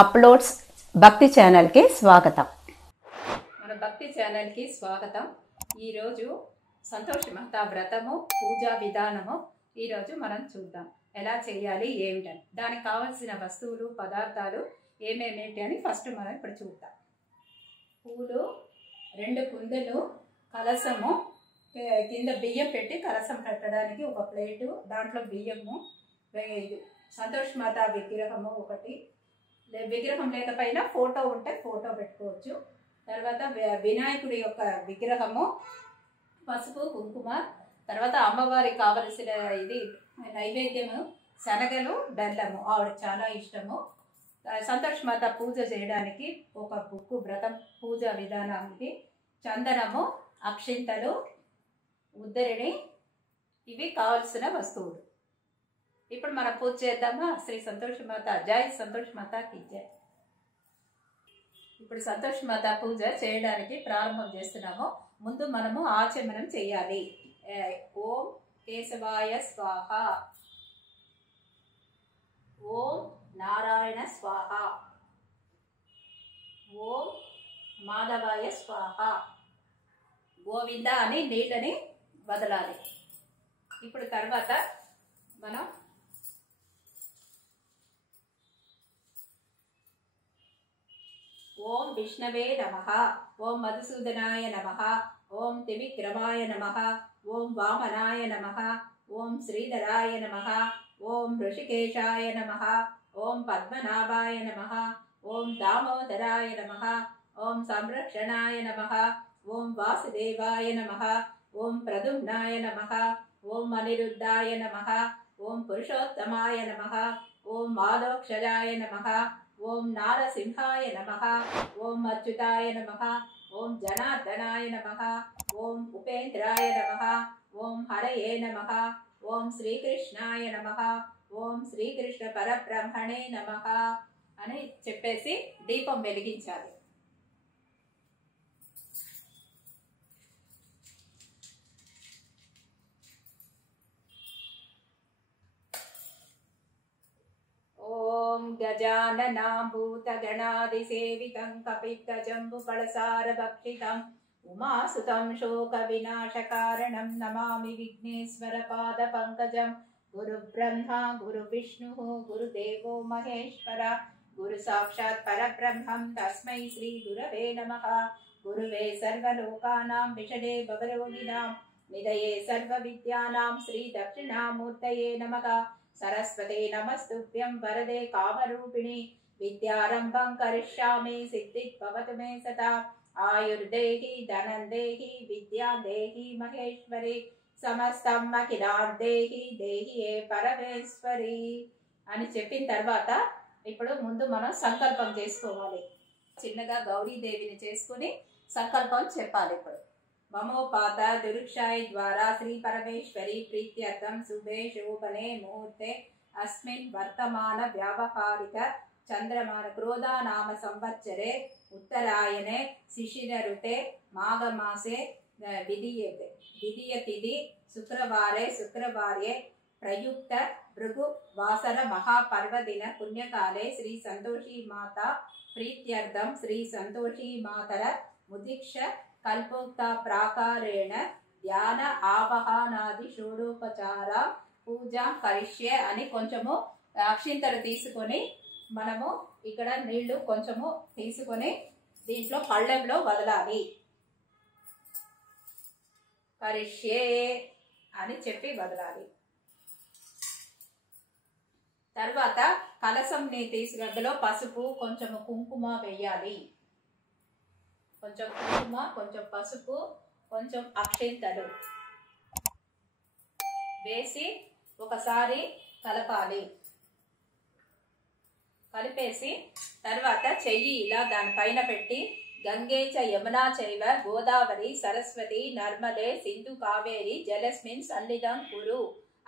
Uploads భక్తి ఛానల్కి స్వాగతం. మన భక్తి ఛానల్కి స్వాగతం. ఈరోజు సంతోష్ మహతా వ్రతము పూజా విధానము ఈరోజు మనం చూద్దాం. ఎలా చేయాలి ఏమిటని, దానికి కావలసిన వస్తువులు పదార్థాలు ఏమేమిటి అని ఫస్ట్ మనం ఇప్పుడు చూద్దాం. పూలు, 2 కుందలు, కలసము, కింద బియ్యం పెట్టి కలసం పెట్టడానికి ఒక ప్లేటు, దాంట్లో బియ్యము, సంతోష్ మాత విగ్రహము ఒకటి, విగ్రహం లేకపోయినా ఫోటో ఉంటే ఫోటో పెట్టుకోవచ్చు. తర్వాత వినాయకుడి యొక్క విగ్రహము, పసుపు కుంకుమ, తర్వాత అమ్మవారికి కావలసిన ఇది నైవేద్యము శనగలు బెల్లము, ఆవిడ చాలా ఇష్టము. సంతోష్ మాత పూజ చేయడానికి ఒక బుక్కు, వ్రతం పూజా విధానానికి చందనము, అక్షింతలు, ఉద్దరిణి, ఇవి కావలసిన వస్తువులు. ఇప్పుడు మనం పూజ చేద్దామా? శ్రీ సంతోష్ మాత జై, సంతోష్ మాతకి జై. ఇప్పుడు సంతోష్ మాత పూజ చేయడానికి ప్రారంభం చేస్తున్నాము. ముందు మనము ఆచమనం చేయాలి. ఓం కేశవాయ స్వాహ, ఓం నారాయణ స్వాహ, ఓం మాధవాయ స్వాహ, గోవింద అని నీళ్ళని వదలాలి. ఇప్పుడు తర్వాత మనం ఓం విష్ణవే నమః, ఓం మధుసూదనాయ నమః, ఓం త్రివిక్రమాయ నమః, ఓం వామనాయ నమః, ఓం శ్రీధరాయ నమః, ఓం ఋషికేశాయ నమః, ఓం పద్మనాభాయ నమః, ఓం దామోదరాయ నమః, ఓం సంరక్షణాయ నమః, ఓం వాసుదేవాయ నమః, ఓం ప్రద్యుమ్నాయ నమః, ఓం అనిరుద్ధాయ నమః, ఓం పురుషోత్తమాయ నమః, ఓం మాలోక్షజాయ నమః, ఓం నారసింహాయ నమః, ఓం అచ్యుతాయ నమః, ఓం జనార్దనాయ నమః, ఓం ఉపేంద్రాయ నమః, ఓం హరయే నమః, ఓం శ్రీకృష్ణాయ నమః, ఓం శ్రీకృష్ణ పరబ్రహ్మణే నమః అని చెప్పేసి దీపం వెలిగించాలి. ఓం గజాననాభూతగణాదిసేవితం కపిత్గజంబుఫలసారభక్షితం ఉమాసుతం శోక వినాశకారణం నమామి విఘ్నేశ్వర పాద పంకజం. గురు బ్రహ్మ గురు విష్ణు గురుదేవో మహేశ్వర, గురు సాక్షాత్ పరబ్రహ్మం తస్మై శ్రీ గురవే నమః. గురువే సర్వలోకానాం విషదే భవరోగిణాం నిధయే సర్వ విద్యానాం శ్రీ దక్షిణామూర్తయే నమః. సరస్వతే నమస్తుభ్యం వరదే కామరూపిణి, విద్యారంభం కరిష్యామి సిద్ధిర్భవతు మే సదా. ఆయుర్దేహి ధనం దేహి విద్యా దేహి మహేశ్వరి, సమస్తం అఖిలార్దేహి దేహి ఏ పరమేశ్వరి అని చెప్పిన తర్వాత ఇప్పుడు ముందు మనం సంకల్పం చేసుకోవాలి. చిన్నగా గౌరీదేవిని చేసుకుని సంకల్పం చెప్పాలి. ఇప్పుడు మమోపాత దురుక్షాయి ద్వారా శ్రీ పరమేశ్వరి ప్రీత్యర్థం శుభే శోభనే ముహూర్తే అస్మిన్ వర్తమాన వ్యావహారిక చంద్రమాన క్రోధానామ సంవత్సరే ఉత్తరాయణే శిశిర ఋతే మాఘమాసే విధియ తిథి శుక్రవార్యే ప్రయుక్త భృగు వాసర మహాపర్వదిన పుణ్యకాలే శ్రీ సంతోషీ మాత ప్రీత్యర్థం శ్రీ సంతోషీ మాతర ముదిక్ష కల్పోక్త ప్రాకారేణ ధ్యాన ఆవహానాది షోడోపచార పూజ కరిష్యే అని కొంచెము అక్షింతలు తీసుకొని మనము ఇక్కడ నీళ్లు కొంచెము తీసుకొని దీంట్లో పళ్ళెంలో వదలాలి. కరిష్యే అని చెప్పి వదలాలి. తర్వాత కలసంని అందులో పసుపు కొంచెము కుంకుమ వేయాలి. కొంచెం కుంకుమ, కొంచెం పసుపు, కొంచెం అక్షింతలు వేసి ఒకసారి కలపాలి. కలిపేసి తర్వాత చెయ్యి ఇలా దానిపైన పెట్టి గంగే చ యమునా చైవ గోదావరి సరస్వతి నర్మదే సింధు కావేరి జలస్మిన్ సన్నిధం కురు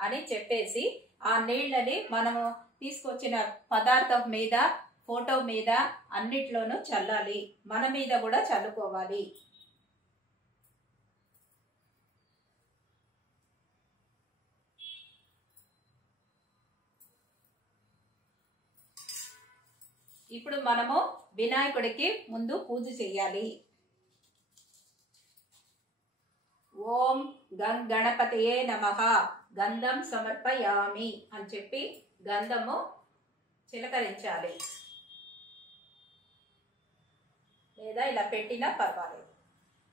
అని చెప్పేసి ఆ నీళ్ళని మనము తీసుకొచ్చిన పదార్థం మీద, ఫోటో మీద అన్నిట్లోనూ చల్లాలి. మన మీద కూడా చల్లుకోవాలి. ఇప్పుడు మనము వినాయకుడికి ముందు పూజ చేయాలి. ఓం గం గణపతయే నమః గంధం సమర్పయామి అని చెప్పి గంధము చిలకరించాలి, లేదా ఇలా పెట్టినా పర్వాలేదు.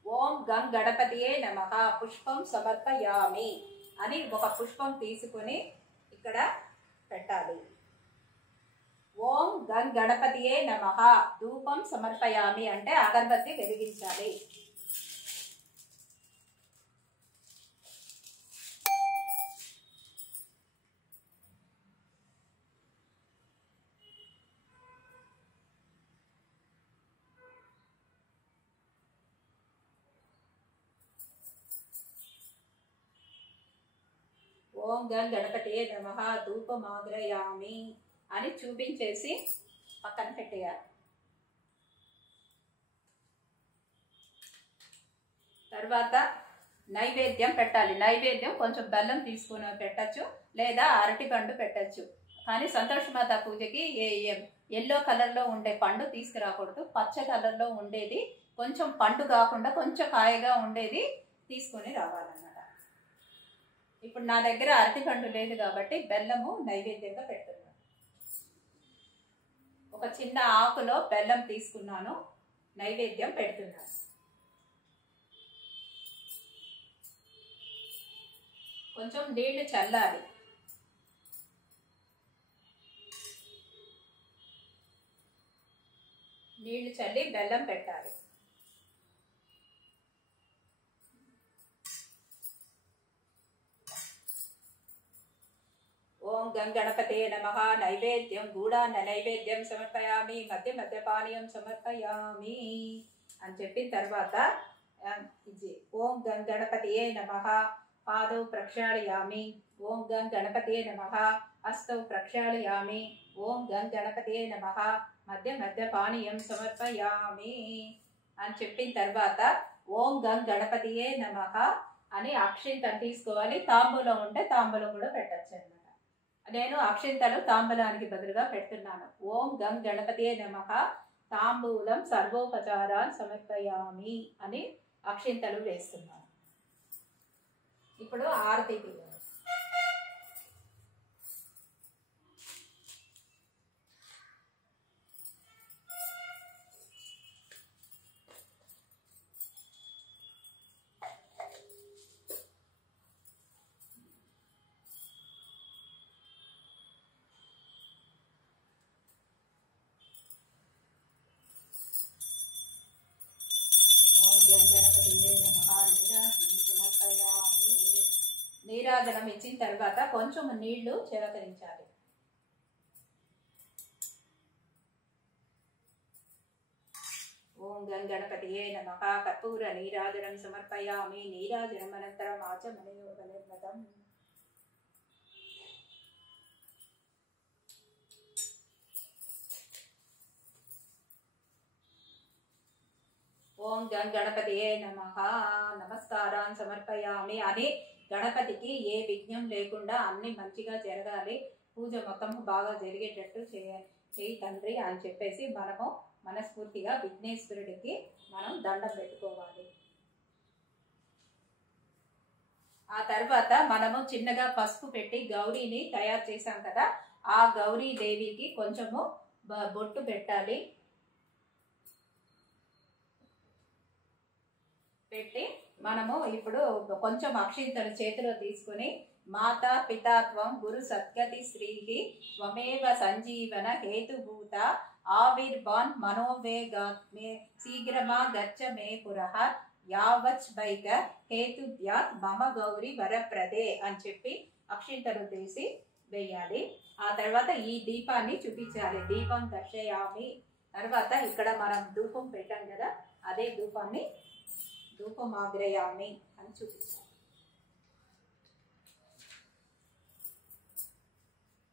ఓం గం గణపతయే నమః పుష్పం సమర్పయామి అని ఒక పుష్పం తీసుకొని ఇక్కడ పెట్టాలి. ఓం గం గణపతయే నమః ధూపం సమర్పయామి అంటే అగరబత్తి వెలిగించాలి. ఓం గం గణపతయే నమః ధూపమాగ్రయామి అని చూపించేసి పక్కన పెట్టేయాలి. తర్వాత నైవేద్యం పెట్టాలి. నైవేద్యం కొంచెం బెల్లం తీసుకుని పెట్టచ్చు, లేదా అరటిపండు పెట్టచ్చు. కానీ సంతోషమాత పూజకి ఎల్లో కలర్లో ఉండే పండు తీసుకురాకూడదు. పచ్చ కలర్లో ఉండేది, కొంచెం పండు కాకుండా కొంచెం కాయగా ఉండేది తీసుకొని రావాలన్నమాట. ఇప్పుడు నా దగ్గర అరటిపండు లేదు కాబట్టి బెల్లము నైవేద్యంగా పెడుతున్నాను. ఒక చిన్న ఆకులో బెల్లం తీసుకున్నాను, నైవేద్యం పెడుతున్నాను. కొంచెం నీళ్లు చల్లాలి. నీళ్లు చల్లి బెల్లం పెట్టాలి. ఓం గం గణపతే నమః నైవేద్యం గూడాన్న నైవేద్యం సమర్పయామి మధ్య మధ్య పానీయం సమర్పయామి అని చెప్పిన తర్వాత ఓం గం గణపతయే నమః పాదౌ ప్రక్షాళయామి. ఓం గం గణపతయే నమః హస్తౌ ప్రక్షాళయామి. ఓం గం గణపతయే నమః మధ్య మధ్య పానీయం సమర్పయామి అని చెప్పిన తర్వాత ఓం గం గణపతయే నమః అని అక్షింతలు తీసుకోవాలి. తాంబూలం ఉంటే తాంబూలం కూడా పెట్టచ్చు అన్నమాట. నేను అక్షింతలు తాంబూలానికి బదులుగా పెడుతున్నాను. ఓం గం గణపతయే నమః తాంబూలం సర్వోపచారాన్ సమర్పయామి అని అక్షింతలు వేస్తున్నాను. ఇప్పుడు ఆరతి పిల్లలు నీరాజనం ఇచ్చిన తర్వాత కొంచెం నీళ్లు చిలకరించాలి. ఓం గం గణపతయే నమః కర్పూర నీరాజనం సమర్పయామి. నీరాజనం అనంతరం ఆచమనయోగ నిర్మతం. ఓం గం గణపతయే నమః నమస్కారాన్ సమర్పయామి అని గణపతికి ఏ విఘ్నం లేకుండా అన్ని మంచిగా జరగాలి, పూజ మొత్తం బాగా జరిగేటట్టు చేయి తండ్రి అని చెప్పేసి మనము మనస్ఫూర్తిగా విఘ్నేశ్వరుడికి మనం దండం పెట్టుకోవాలి. ఆ తర్వాత మనము చిన్నగా పసుపు పెట్టి గౌరీని తయారు చేసాం కదా, ఆ గౌరీ దేవికి కొంచెము బొట్టు పెట్టాలి. పెట్టి మనము ఇప్పుడు కొంచెం అక్షింతలు చేతిలో తీసుకుని మాతా పితాత్వం గురు సద్గతి శ్రీహి త్వమేవ సంజీవన హేతుభూత ఆవిర్భాన్ మనోవేగాత్మే శీఘ్రమా గచ్చ మే పురః యావచ్ బైక హేతుభ్యాత్ మమ గౌరి వరప్రదే అని చెప్పి అక్షింతలు తీసి వేయాలి. ఆ తర్వాత ఈ దీపాన్ని చూపించాలి. దీపం దర్శయామి. తర్వాత ఇక్కడ మనం ధూపం పెట్టాం కదా, అదే ధూపాన్ని ధూపమాగ్రయామి అని చూపించాలి.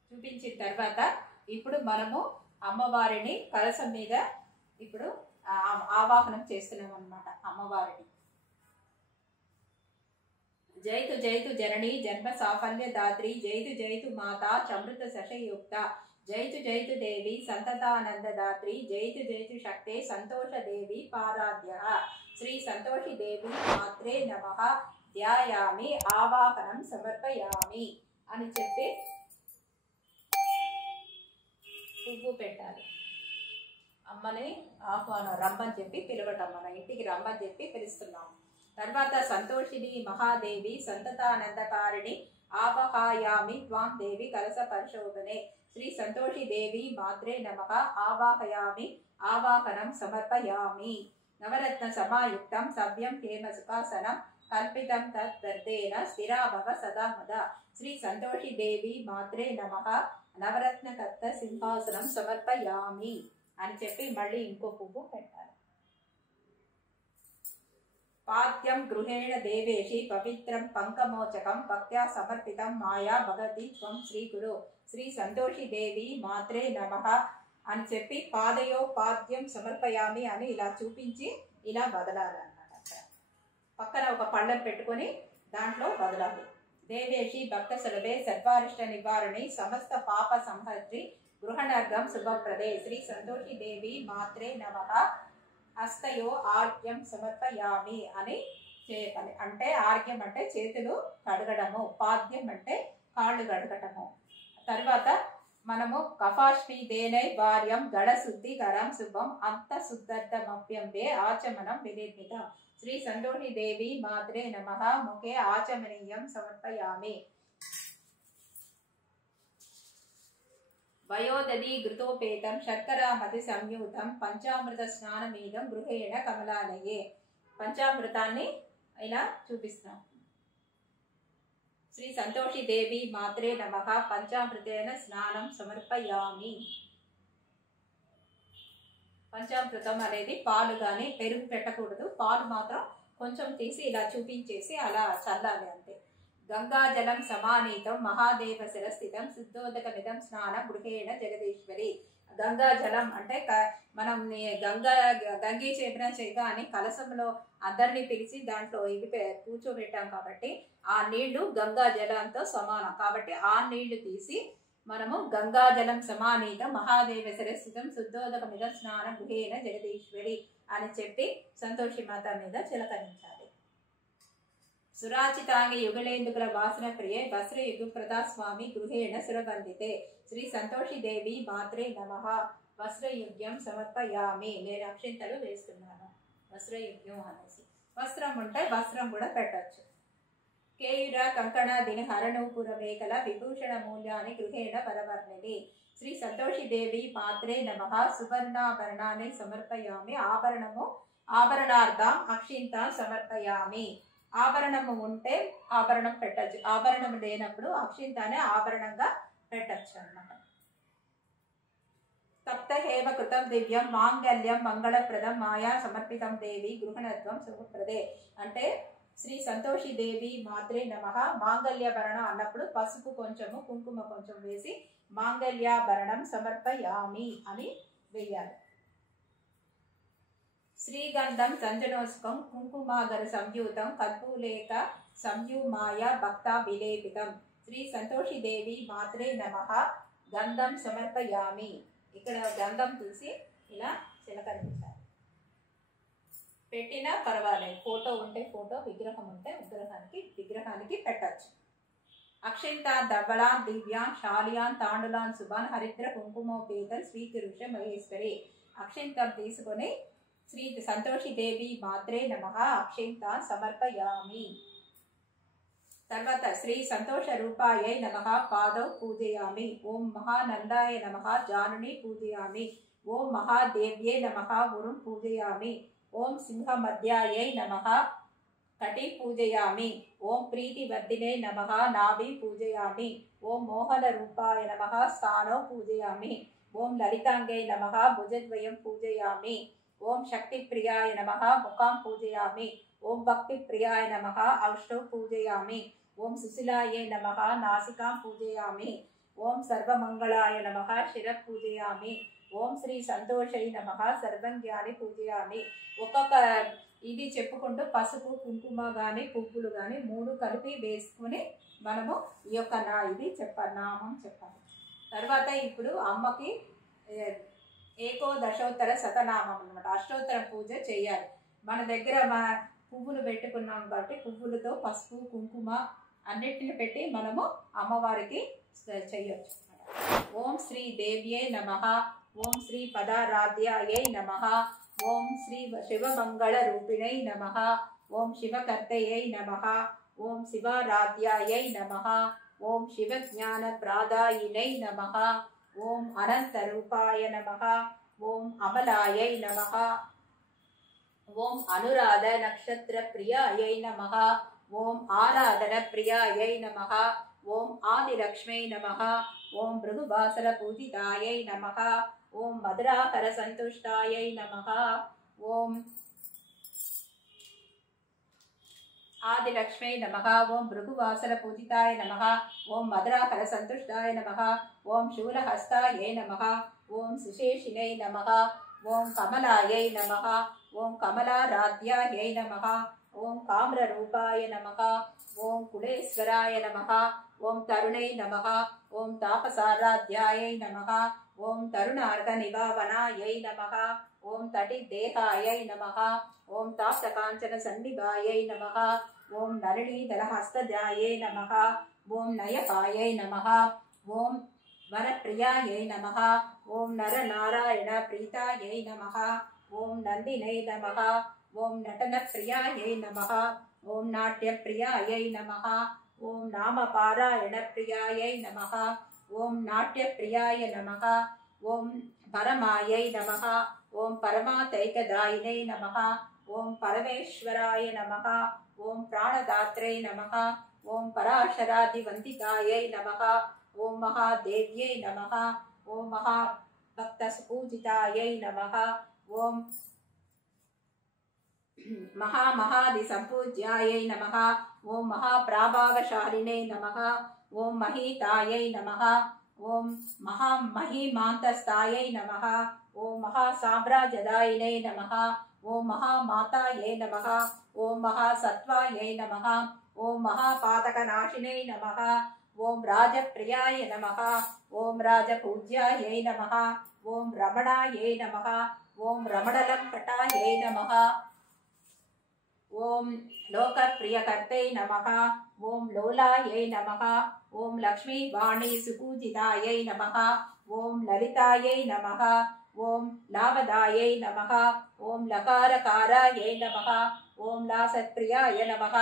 చూపించిన తర్వాత ఇప్పుడు మనము అమ్మవారిని కలశం మీద ఇప్పుడు ఆవాహనం చేస్తున్నాం అన్నమాట. అమ్మవారిని జైతు జైతు జననీ జన్మ సాఫల్య దాత్రి జైతు జైతు మాతా చమృత శశయుక్త జైతు జైతు దేవి సంతతానందదాత్రి జైతు జైతు శక్తే సంతోష దేవి పారాధ్య శ్రీ సంతోషి దేవి మాత్రే నమః ధ్యాయామి ఆవాహనం సమర్పయామి అని చెప్పి పువ్వు పెట్టాలి. అమ్మని ఆహ్వానం రమ్మని చెప్పి పిలవటం, మన ఇంటికి రమ్మని చెప్పి పిలుస్తున్నాం. తర్వాత సంతోషిని మహాదేవి సంతతానందకారిణి ఆవాహయామి త్వాం దేవి కలస పరిశోధనే శ్రీ సంతోషి దేవి మాత్రే నమః ఆవాహయామి ఆవాహనం సమర్పయామి. నవరత్న సమాయుక్తం సవ్యం హేమ సుఖాసనం కల్పితం తద్వర్దేన స్థిరాభవ సదా మద శ్రీ సంతోషి దేవి మాత్రే నమః నవరత్న కత్త సింహాసనం సమర్పయామి అని చెప్పి మళ్ళీ ఇంకో పువ్వు పెట్టాలి. పాద్యం గృహేణ దేవేషి పవిత్రం పంకమోచకం భక్త్యా సమర్పితం మాయా భగతి త్వం శ్రీగురు శ్రీ సంతోషి దేవి మాత్రే నమః అని చెప్పి పాదయో పాద్యం సమర్పయామి అని ఇలా చూపించి ఇలా వదలాలన్నమాట. పక్కన ఒక పళ్ళెం పెట్టుకొని దాంట్లో వదలాలి. దేవేషి భక్త సులభే సర్వారిష్ట నివారణి సమస్త పాప సంహర్త్రి గృహనర్గం శుభప్రదే శ్రీ సంతోషి దేవి మాత్రే నమః హస్తయో ఆర్ఘ్యం సమర్పయామి అని చేయాలి. అంటే ఆర్ఘ్యం అంటే చేతులు కడగడము, పాద్యం అంటే కాళ్ళు కడగటము. తర్వాత మనము కఫాశ్రీ దేనై భార్యం గడశుద్ధి కరం శుభం అంత శుద్ధర్థమప్యంబే ఆచమనం వినిర్మితం శ్రీ సంతోషి దేవి మాత్రే నమః ముఖే ఆచమనీయం సమర్పయామి. వయోదధి ఘృతోపేతం శర్కరామతి సంయూతం పంచామృత స్నానమీదం గృహేణ కమలాలయే. పంచామృతాన్ని ఇలా చూపిస్తున్నాం. శ్రీ సంతోషి దేవి మాత్రే నమః పంచామృతేన స్నానం సమర్పయామి. పంచామృతం అనేది పాలు కానీ పెరుగు పెట్టకూడదు. పాలు మాత్రం కొంచెం తీసి ఇలా చూపించేసి అలా చల్లాలి అంతే. గంగాజలం సమానీతం మహాదేవ శిరస్థితం శుద్ధోదకమిదం స్నానం గృహేణ జగదీశ్వరి. గంగాజలం అంటే మనం గంగీ చేపిన చేయగా అని కలసంలో అందరినీ పిలిచి దాంట్లో ఇది కూర్చోబెట్టాం కాబట్టి ఆ నీళ్లు గంగా జలంతో సమానం. కాబట్టి ఆ నీళ్లు తీసి మనము గంగాజలం సమానీత మహాదేవ శిరస్థితం శుద్ధోదకమిదం స్నానం గృహేణ జగదీశ్వరి అని చెప్పి సంతోషి మాత మీద చిలకరించాలి. సురాచితాంగి యుగలేందుకుల వాసన ప్రియే వస్త్ర యుగప్రదా స్వామి గృహేణ సురబంధితే శ్రీ సంతోషి దేవి మాత్రే నమః వస్త్రయుగ్యం సమర్పయామి. నేను అక్షింతలు వేస్తున్నాను. వస్త్రయుగ్యం అనేసి వస్త్రం ఉంటే వస్త్రం కూడా పెట్టచ్చు. కేయుర కంకణ దిన హరణూపుర మేకల విభూషణ మూల్యాన్ని గృహేణ వరవర్ణిని శ్రీ సంతోషి దేవి మాత్రే నమః సువర్ణాభరణాన్ని సమర్పయామి. ఆభరణార్థం అక్షింత సమర్పయామి. ఆభరణము ఉంటే ఆభరణం పెట్టచ్చు, ఆభరణం లేనప్పుడు అక్షింతానే ఆభరణంగా పెట్టచ్చు అన్నమాట. తప్త హేమ కృతం దివ్యం మాంగళ్యం మంగళప్రదం మాయా సమర్పితం దేవి గృహణత్వం శుభప్రదే అంటే శ్రీ సంతోషి దేవి మాత్రే నమః మాంగళ్యాభరణం అన్నప్పుడు పసుపు కొంచెము కుంకుమ కొంచెం వేసి మాంగళ్యాభరణం సమర్పయామి అని వేయాలి. శ్రీగంధం సంజనోస్కం కుంకుమాగర సంయూతం కర్పూలేక సంయూమాయ భక్త విలేపితం శ్రీ సంతోషి దేవి మాత్రే నమః గంధం సమర్పయామి. ఇక్కడ గంధం చూసి ఇలా చిలకరించాలి. పెట్టినా పర్వాలేదు, ఫోటో ఉంటే ఫోటో, విగ్రహం ఉంటే విగ్రహానికి పెట్టచ్చు. అక్షింత దవ్వళాన్ దివ్యాన్ శాలియాన్ తాండులాన్ శుభాన్ హరిద్ర కుంకుమోపేతల్ స్వీకృష మహేశ్వరి. అక్షింతం తీసుకొని శ్రీ సంతోషి దేవి మాత్రే నమః అక్షింత సమర్పయామి. తర్వాత శ్రీ సంతోష రూపాయై నమః పాదౌ పూజయామి. ఓం మహానందాయ నమః జానుని పూజయామి. ఓం మహాదేవ్యే నమః గురుం పూజయామి. ఓం సింహమధ్యాయై నమః కటి పూజయామి. ఓం ప్రీతివర్ధినే నమః నాభి పూజయామి. ఓం మోహన రూపాయ నమః స్థానో పూజయామి. ఓం లలితాంగై నమః భుజద్వయం పూజయామి. ఓం శక్తి ప్రియాయ నమః ముఖాం పూజయామి. ఓం భక్తి ప్రియాయ నమః ఔష్ఠౌ పూజయామి. ఓం సుశీలాయ నమః నాసికాం పూజయామి. ఓం సర్వమంగళాయ నమః శిర పూజయామి. ఓం శ్రీ సంతోషై నమః సర్వంజ్ఞాని పూజయామి. ఒక్కొక్క ఇది చెప్పుకుంటూ పసుపు కుంకుమ కానీ పువ్వులు కానీ 3 కలిపి వేసుకుని మనము ఈ యొక్క నామం చెప్పాలి. తర్వాత ఇప్పుడు అమ్మకి ఏకోదశోత్తర శతనామం అన్నమాట, అష్టోత్తర పూజ చేయాలి. మన దగ్గర పువ్వులు పెట్టుకున్నాం కాబట్టి పువ్వులతో పసుపు కుంకుమ అన్నిటిని పెట్టి మనము అమ్మవారికి చెయ్యొచ్చు. ఓం శ్రీ దేవ్యై నమః, ఓం శ్రీ పదారాధ్యాయై నమః, ఓం శ్రీ శివమంగళ రూపిణై నమః, ఓం శివకర్తయై నమః, ఓం శివారాధ్యాయై నమః, ఓం శివజ్ఞాన ప్రాదాయినై నమః, ఓం అనంతరూపాయ నమః, ఓం అమలాయై నమః, ఓం అనురాధ నక్షత్ర ప్రియాయై నమః, ఓం ఆరాధన ప్రియాయై నమః, ఓం ఆదిలక్ష్మై నమః, ఓం భృగువాసర పూజితాయై నమః, ఓం మధురాకర సంతుష్టాయై నమః, ఓం ఆదిలక్ష్మై నమః, ఓం భృగువాసర పూజితాయ నమః, ఓం మధురాకర సంతుష్టాయ నమః, ఓం శూలహస్తాయై నమః, ఓం సుశేషినై నమః, ఓం కమలాయై నమః, ఓం కమలారాధ్యాయై నమః, ఓం కామ్రరూపాయ నమః, ఓం కులేశ్వరాయ నమః, ఓం తరుణై నమః, ఓం తాపసారాధ్యాయై నమః, ఓం తరుణార్ఘ నివావనాయై నమః, ఓం తటిదేహాయై నమః, ఓం తాప్తకాంచన సన్నిభాయై నమః, ఓం నళినీధరహస్తజాయై నమః, ఓం నయకాయై నమః, ఓం వరప్రియాయై నమః, ఓం నరనారాయణ ప్రీతాయై నమః, ఓం నందినై నమః, ఓం నటనప్రియాయై నమః, ఓం నాట్యప్రియాయై నమః, ఓం నామపారాయణ ప్రియాయై నమః, ఓం నాట్యప్రియాయ నమః, ఓం పరమాయై నమః, ఓం పరమాతైకదాయినై నమః, ఓం పరమేశ్వరాయ నమః, ఓం ప్రాణదాత్రే నమః, ఓం పరాశరాదివందితాయై నమః, ఓం మహాదేవ్యై నమః, ఓం మహాభక్తసుపూజితాయై నమః, ఓం మహామహాది సంపూజ్యాయై నమః, ఓం మహాప్రాభావశాలినై నమః, ఓం మహీతాయై నమః, ఓం మహామహిమాంతస్థాయై నమః, ఓం మహాసామ్రాజ్యదాయినై నమః, ఓం మహామాతాయై నమః, ఓం మహాసత్వాయై నమః, ఓం మహాపాతకనాశినై నమః, ఓం రాజప్రియాయ నమః, ఓం రాజపూజ్యాయై నమః, ఓం రమణాయై నమః, ఓం రమణలంకటాయై నమః, ఓం లోకప్రియకర్తై నమః, ఓం లోలాయై నమః, ఓం లక్ష్మీవాణి సుపూజితాయై నమః, ఓం లలితాయై నమః, ఓం లాభదాయై నమః, ఓం లకారకారాయై నమః, ఓం లాసత్ప్రియాయ నమః,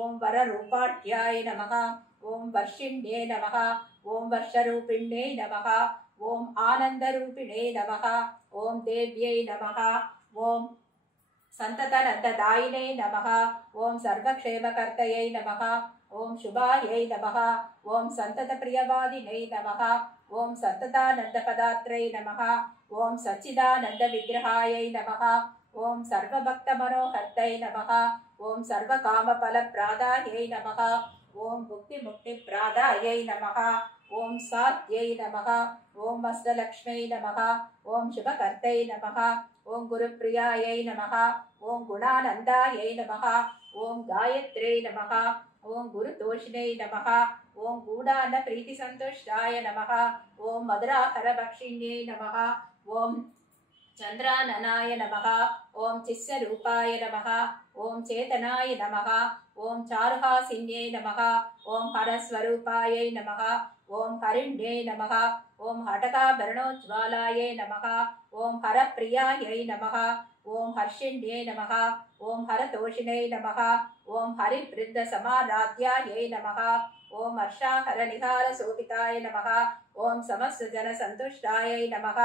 ఓం వరరూపాఢ్యాయ నమః, ఓం వర్షిణ్యే నమః, ఓం వర్షరూపిణ్యై నమః, ఓం ఆనందరూపిణే నమః, ఓం దేవ్యై నమః, ఓం సంతతనందదాయినై నమః, ఓం సర్వక్షేమకర్తయై నమః, ఓం శుభాయై నమః, ఓం సంతతప్రియవాదినై నమః, ఓం సంతతానందపదాత్రై నమః, ఓం సచ్చిదానంద విగ్రహాయై నమః, ఓం సర్వభక్తమనోహర్తై నమః, ఓం సర్వకామఫలప్రదాయై నమః, ఓం భుక్తిముక్తిప్రదాయై నమః, ఓం సాధ్యై నమః, ఓం అష్టలక్ష్మై నమః, ఓం శుభకర్తై నమః, ఓం గురుప్రియాయై నమః, ఓం గుణానందాయై నమః, ఓం గాయత్ర్యై నమః, ఓం గురుతోషిణై నమః, ఓం గూఢాన్న ప్రీతి సంతుష్టాయ నమః, ఓం మధురాకర భక్షిణ్యై నమః, ఓం చంద్రాననాయ నమః, ఓం చిస్యరూపాయ నమః, ఓం చేతనాయ నమః, ఓం చారుహాసిన్యై నమః, ఓం హరస్వరూపాయై నమః, ఓం హరిణ్యై నమః, ఓం హటకాభరణోజ్వాలాయై నమః, ఓం హరప్రియాయై నమః, ఓం హర్షిణ్యై నమః, ఓం హరతోషిణై నమః, ఓం హరివృద్ధ సమారాధ్యాయై నమః, ఓం హర్షాహర నిహార శోభితాయ నమః, ఓం సమస్త జన సంతుష్టాయై నమః,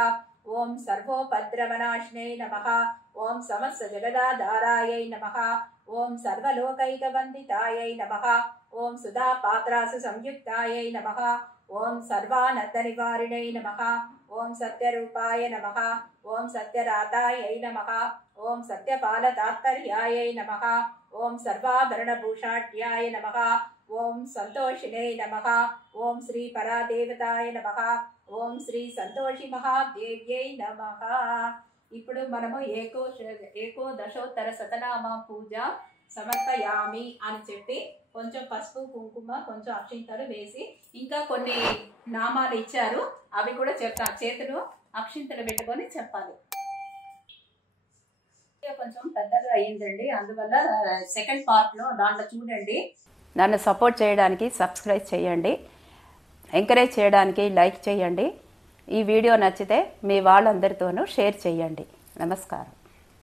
ఓం సర్వోపద్రవనాశినే నమః, ఓం సమస్త జగదాధారాయై నమః, ఓం సర్వలోకైకవందితాయై నమః, ఓం సుధాపాత్రాసు సంయుక్తాయై నమః, ఓం సర్వానంద నివారిణై నమః, ఓం సత్యరూపాయ నమః, ఓం సత్యరాతాయై నమః, ఓం సత్యపాలతాత్పర్యాయై నమః, ఓం సర్వాభరణభూషాఢ్యాయ నమః, ఓం సంతోషిణై నమః, ఓం శ్రీ పరాదేవతాయ నమః, ఓం శ్రీ సంతోషి మహాదేవ్యై నమః. ఇప్పుడు మనము ఏకోదశోత్తర శతనామ పూజ సమర్పయామి అని చెప్పి కొంచెం పసుపు కుంకుమ కొంచెం అక్షింతలు వేసి ఇంకా కొన్ని నామాలు ఇచ్చారు, అవి కూడా చెప్తాను. చేతులు అక్షింతలు పెట్టుకొని చెప్పాలి. కొంచెం పెద్దగా అయ్యిందండి, అందువల్ల సెకండ్ పార్ట్లో దాంట్లో చూడండి. నన్ను సపోర్ట్ చేయడానికి సబ్స్క్రైబ్ చేయండి, ఎంకరేజ్ చేయడానికి లైక్ చేయండి. ఈ వీడియో నచ్చితే మీ వాళ్ళందరితోనూ షేర్ చేయండి. నమస్కారం.